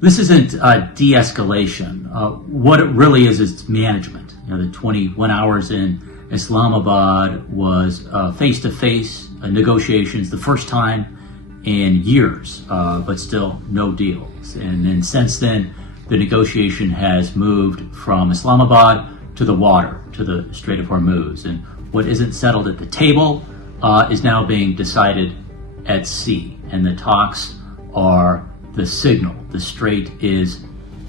This isn't de-escalation. What it really is management. The 21 hours in Islamabad was face-to-face negotiations, the first time in years, but still no deals. And then since then, the negotiation has moved from Islamabad to the water, to the Strait of Hormuz. And what isn't settled at the table is now being decided at sea. And the talks are the signal. The strait is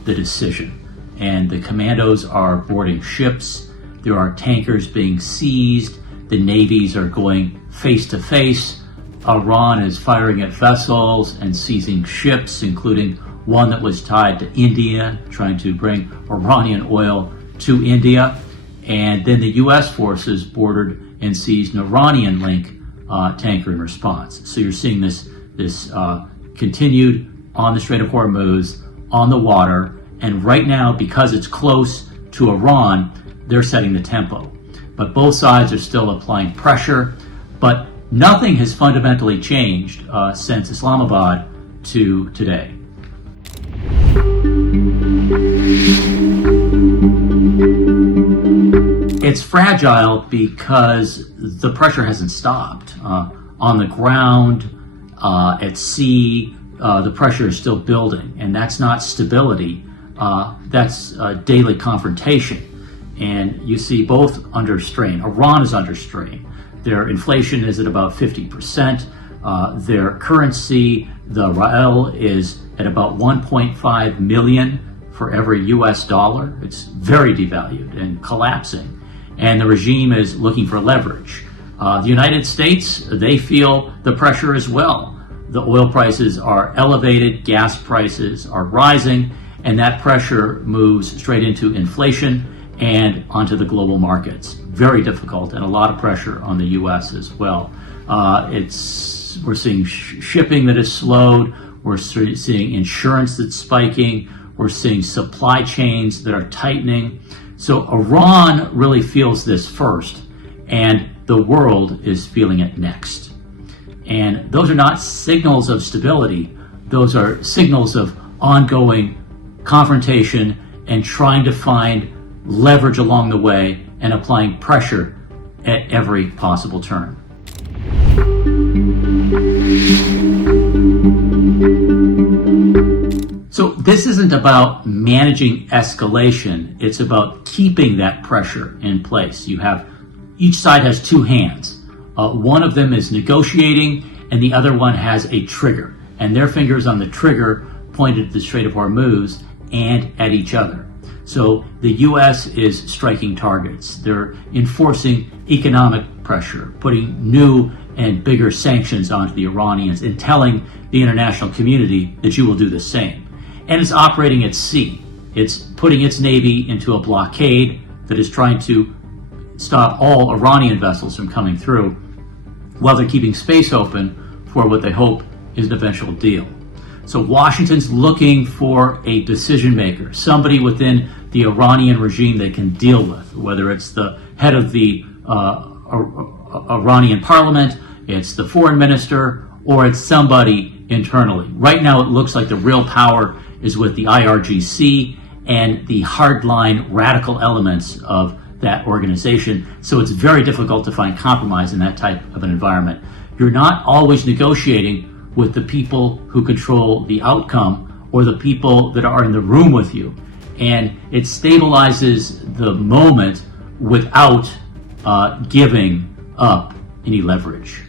the decision. And the commandos are boarding ships. There are tankers being seized. The navies are going face to face. Iran is firing at vessels and seizing ships, including one that was tied to India, trying to bring Iranian oil to India. And then the U.S. forces boarded and seized an Iranian link tanker in response. So you're seeing this continued on the Strait of Hormuz, on the water, and right now, because it's close to Iran, they're setting the tempo. But both sides are still applying pressure, but nothing has fundamentally changed since Islamabad to today. It's fragile because the pressure hasn't stopped. On the ground, at sea, the pressure is still building, and that's not stability, that's daily confrontation. And you see both under strain. Iran is under strain. Their inflation is at about 50%. Their currency, the rial, is at about 1.5 million for every US dollar. It's very devalued and collapsing. And the regime is looking for leverage. The United States, they feel the pressure as well. The oil prices are elevated, gas prices are rising, and that pressure moves straight into inflation and onto the global markets. Very difficult, and a lot of pressure on the U.S. as well. We're seeing shipping that is slowed. We're seeing insurance that's spiking. We're seeing supply chains that are tightening. So Iran really feels this first, and the world is feeling it next. And those are not signals of stability. Those are signals of ongoing confrontation and trying to find leverage along the way and applying pressure at every possible turn. So this isn't about managing escalation. It's about keeping that pressure in place. Each side has two hands. One of them is negotiating, and the other one has a trigger. And their fingers on the trigger pointed at the Strait of Hormuz and at each other. So the U.S. is striking targets. They're enforcing economic pressure, putting new and bigger sanctions onto the Iranians and telling the international community that you will do the same. And it's operating at sea. It's putting its navy into a blockade that is trying to stop all Iranian vessels from coming through, while they're keeping space open for what they hope is an eventual deal. So Washington's looking for a decision maker, somebody within the Iranian regime they can deal with, whether it's the head of the Iranian parliament, it's the foreign minister, or it's somebody internally. Right now it looks like the real power is with the IRGC and the hardline radical elements of that organization. So it's very difficult to find compromise in that type of an environment. You're not always negotiating with the people who control the outcome or the people that are in the room with you. And it stabilizes the moment without giving up any leverage.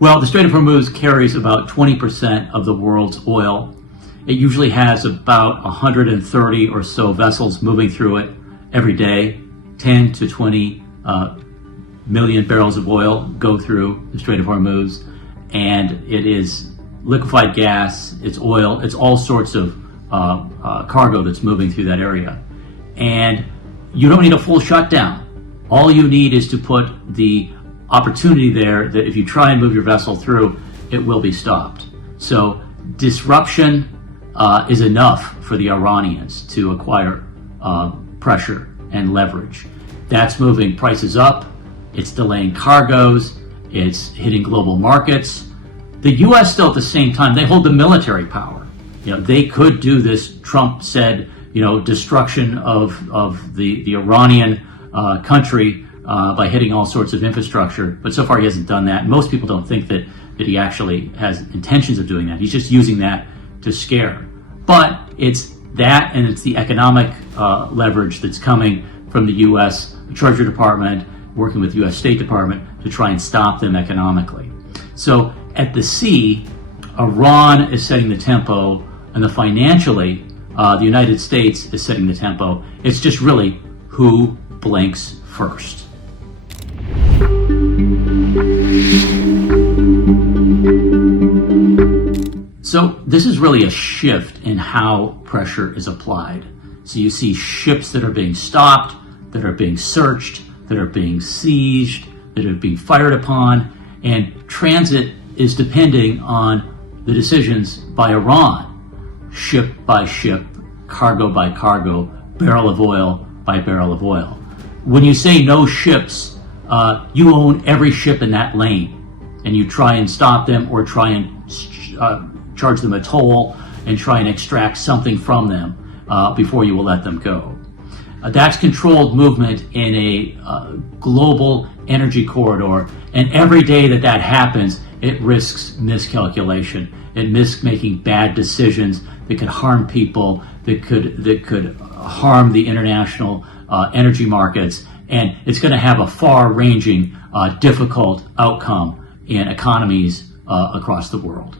Well, the Strait of Hormuz carries about 20% of the world's oil. It usually has about 130 or so vessels moving through it every day. 10 to 20 million barrels of oil go through the Strait of Hormuz, and it is liquefied gas, it's oil, it's all sorts of cargo that's moving through that area. And you don't need a full shutdown. All you need is to put the opportunity there that if you try and move your vessel through, it will be stopped. So disruption is enough for the Iranians to acquire pressure and leverage. That's moving prices up. It's delaying cargoes. It's hitting global markets. The U.S. still at the same time, they hold the military power. They could do this. Trump said, destruction of the Iranian country by hitting all sorts of infrastructure. But so far he hasn't done that. Most people don't think that he actually has intentions of doing that. He's just using that to scare. But it's that, and it's the economic leverage that's coming from the U.S. Treasury Department, working with the U.S. State Department to try and stop them economically. So at the sea, Iran is setting the tempo, and financially, the United States is setting the tempo. It's just really who blinks first. So this is really a shift in how pressure is applied. So you see ships that are being stopped, that are being searched, that are being sieged, that are being fired upon, and transit is depending on the decisions by Iran, ship by ship, cargo by cargo, barrel of oil by barrel of oil. When you say no ships, you own every ship in that lane, and you try and stop them or try and charge them a toll and try and extract something from them before you will let them go. That's controlled movement in a global energy corridor, and every day that happens, it risks miscalculation. It risks making bad decisions that could harm people, that could harm the international energy markets, and it's going to have a far-ranging, difficult outcome in economies across the world.